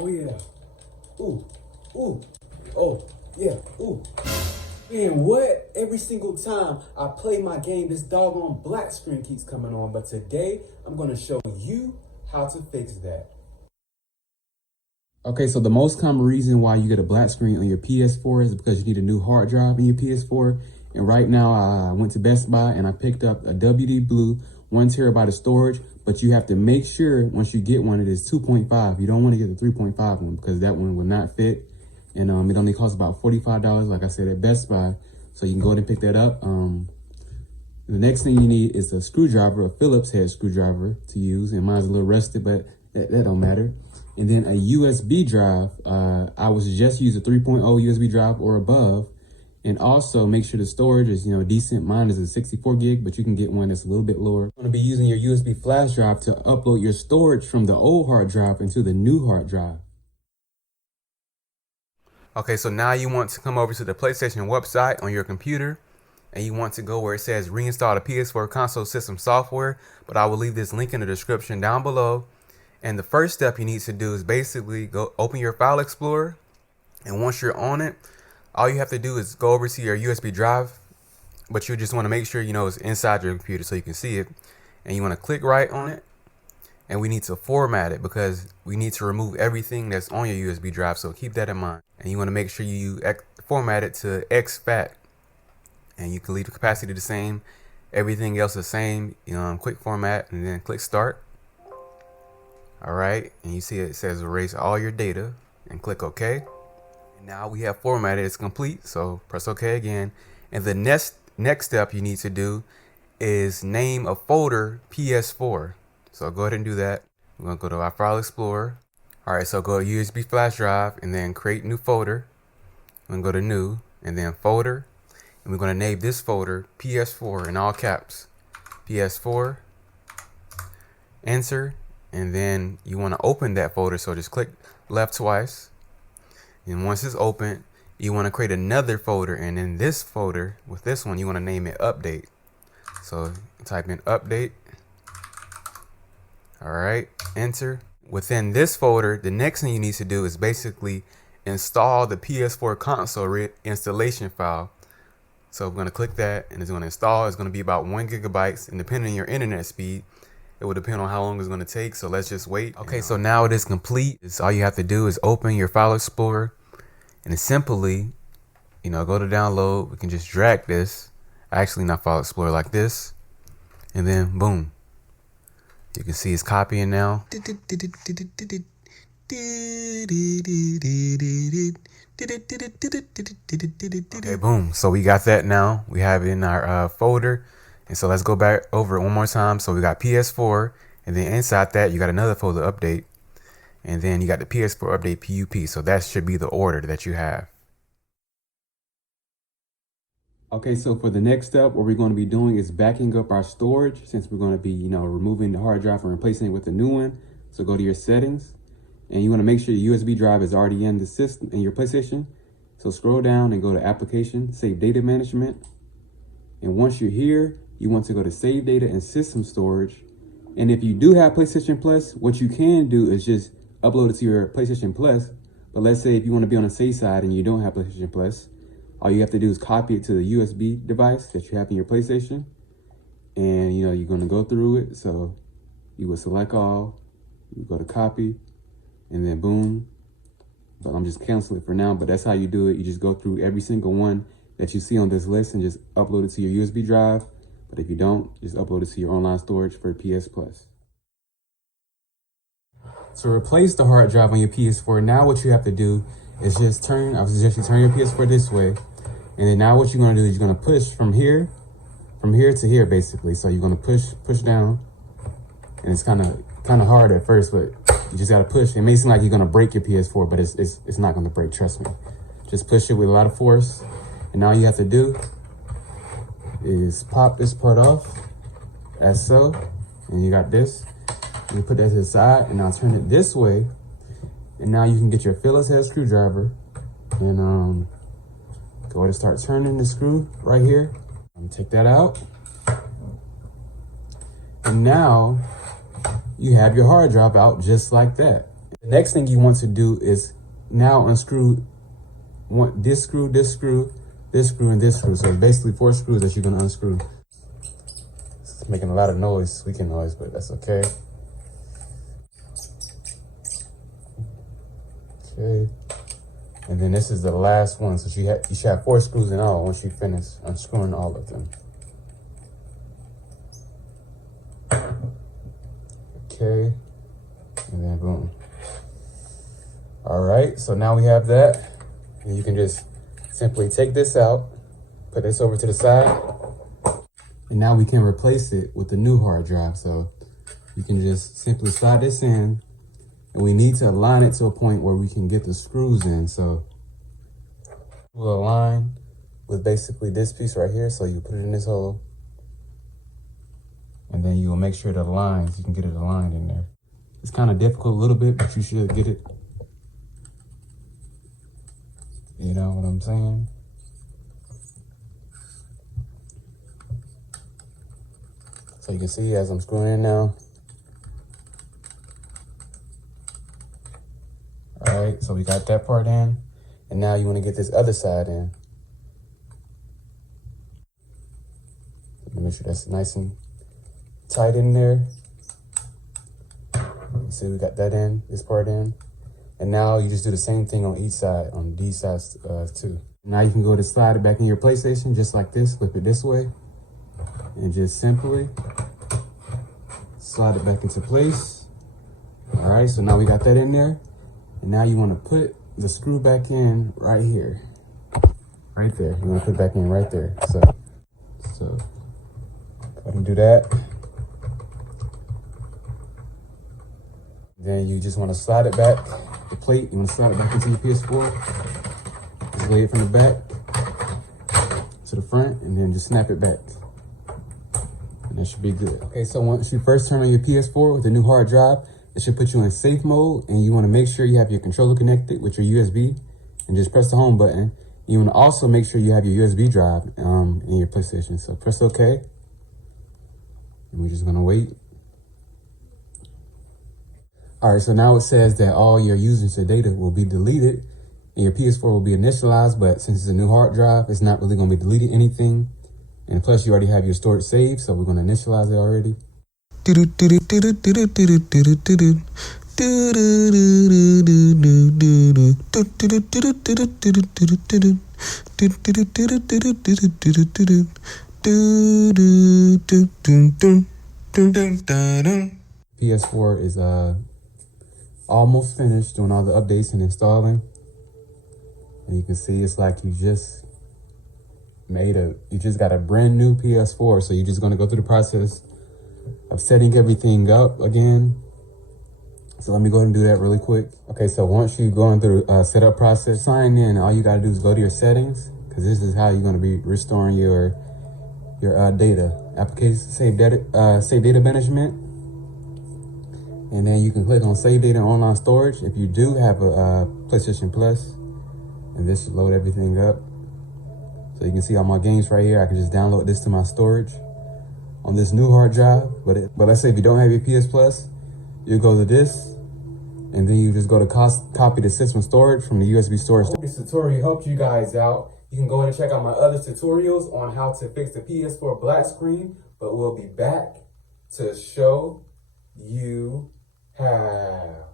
Oh yeah. Ooh. Ooh. Oh yeah. Ooh. Man, what? Every single time I play my game, this doggone black screen keeps coming on. But today, I'm going to show you how to fix that. Okay, so the most common reason why you get a black screen on your PS4 is because you need a new hard drive in your PS4. And right now, I went to Best Buy and I picked up a WD Blue 1 terabyte of storage. But you have to make sure once you get one, it is 2.5. You don't want to get the 3.5 one because that one will not fit. And it only costs about $45, like I said, at Best Buy. So you can go ahead and pick that up. The next thing you need is a screwdriver, a Phillips head screwdriver to use. And mine's a little rusted, but that don't matter. And then a USB drive. I would suggest use a 3.0 USB drive or above. And also make sure the storage is, decent. Mine is a 64 gig, but you can get one that's a little bit lower. You're going to be using your USB flash drive to upload your storage from the old hard drive into the new hard drive. Okay, so now you want to come over to the PlayStation website on your computer, and you want to go where it says reinstall the PS4 console system software, but I will leave this link in the description down below. And the first step you need to do is basically go open your file explorer, and once you're on it, all you have to do is go over to your USB drive, but you just want to make sure it's inside your computer so you can see it, and you want to click right on it. And we need to format it because we need to remove everything that's on your USB drive. So keep that in mind. And you want to make sure you format it to exFAT. And you can leave the capacity the same. Everything else the same. Quick format and then click start. All right. And you see it says erase all your data and click OK. And now we have formatted. It's complete. So press OK again. And the next step you need to do is name a folder PS4. So go ahead and do that. We're going to go to our file explorer. All right, so go to USB flash drive and then create new folder. We're going to go to new and then folder. And we're going to name this folder PS4 in all caps. PS4, enter, and then you want to open that folder. So just click left twice. And once it's open, you want to create another folder. And in this folder, with this one, you want to name it update. So type in update. All right, enter. Within this folder, the next thing you need to do is basically install the PS4 console installation file. So I'm going to click that and it's going to install. It's going to be about 1 GB, and depending on your internet speed, it will depend on how long it's going to take. So let's just wait. Okay, so now it is complete. All you have to do is open your file explorer and it's simply, go to download. We can just drag this, actually not file explorer, like this, and then boom. You can see it's copying now. Okay, boom. So we got that now. We have it in our folder. And so let's go back over it one more time. So we got PS4. And then inside that, you got another folder, update. And then you got the PS4 update PUP. So that should be the order that you have. Okay, so for the next step, what we're going to be doing is backing up our storage, since we're going to be, removing the hard drive and replacing it with a new one. So go to your settings, and you want to make sure your USB drive is already in the system, in your PlayStation. So scroll down and go to Application, Save Data Management. And once you're here, you want to go to Save Data and System Storage. And if you do have PlayStation Plus, what you can do is just upload it to your PlayStation Plus. But let's say if you want to be on the safe side and you don't have PlayStation Plus, all you have to do is copy it to the USB device that you have in your PlayStation. And, you're going to go through it. So you will select all, you go to copy, and then boom. But I'm just canceling it for now. But that's how you do it. You just go through every single one that you see on this list and just upload it to your USB drive. But if you don't, just upload it to your online storage for PS Plus. To replace the hard drive on your PS4, now what you have to do is just I would suggest you turn your PS4 this way. And then now what you're going to do is you're going to push from here to here, basically. So you're going to push down. And it's kind of hard at first, but you just got to push. It may seem like you're going to break your PS4, but it's not going to break, trust me. Just push it with a lot of force. And all you have to do is pop this part off, as so. And you got this. And you put that to the side, and now turn it this way. And now you can get your Phillips head screwdriver and go ahead and start turning the screw right here. Take that out. And now you have your hard drive out just like that. The next thing you want to do is now unscrew this screw, this screw, this screw, and this screw. So it's basically 4 screws that you're gonna unscrew. It's making a lot of noise, squeaking noise, but that's okay. Okay. And then this is the last one. So you should have 4 screws in all once you finish unscrewing all of them. Okay. And then boom. All right, so now we have that. And you can just simply take this out, put this over to the side. And now we can replace it with the new hard drive. So you can just simply slide this in. And we need to align it to a point where we can get the screws in. So we'll align with basically this piece right here. So you put it in this hole. And then you will make sure it aligns. You can get it aligned in there. It's kind of difficult a little bit, but you should get it. You know what I'm saying? So you can see as I'm screwing in now. All right, so we got that part in. And now you want to get this other side in. Make sure that's nice and tight in there. You see we got that in, this part in. And now you just do the same thing on each side, on these sides too. Now you can go to slide it back in your PlayStation just like this, flip it this way. And just simply slide it back into place. All right, so now we got that in there. And now you want to put the screw back in right here. Right there, you want to put it back in right there. So go ahead and do that. Then you just want to slide it back, the plate, you want to slide it back into your PS4. Just lay it from the back to the front and then just snap it back. And that should be good. Okay, so once you first turn on your PS4 with the new hard drive, it should put you in safe mode, and you want to make sure you have your controller connected with your USB and just press the home button. You want to also make sure you have your USB drive in your PlayStation. So press OK. And we're just going to wait. All right, so now it says that all your users data will be deleted and your PS4 will be initialized, but since it's a new hard drive, it's not really going to be deleting anything. And plus you already have your storage saved, so we're going to initialize it already. PS4 is almost finished doing all the updates and installing. And you can see it's like you just got a brand new PS4. So you're just gonna go through the process of setting everything up again. So let me go ahead and do that really quick. Okay, so once you go through setup process, sign in, all you gotta do is go to your settings, because this is how you're gonna be restoring your data. Application save data management. And then you can click on Save Data Online Storage if you do have a PlayStation Plus. And this should load everything up. So you can see all my games right here. I can just download this to my storage on this new hard drive. But let's say if you don't have your PS Plus, you go to this, and then you just go to copy the system storage from the USB storage. This tutorial helped you guys out. You can go ahead and check out my other tutorials on how to fix the PS4 black screen. But we'll be back to show you how.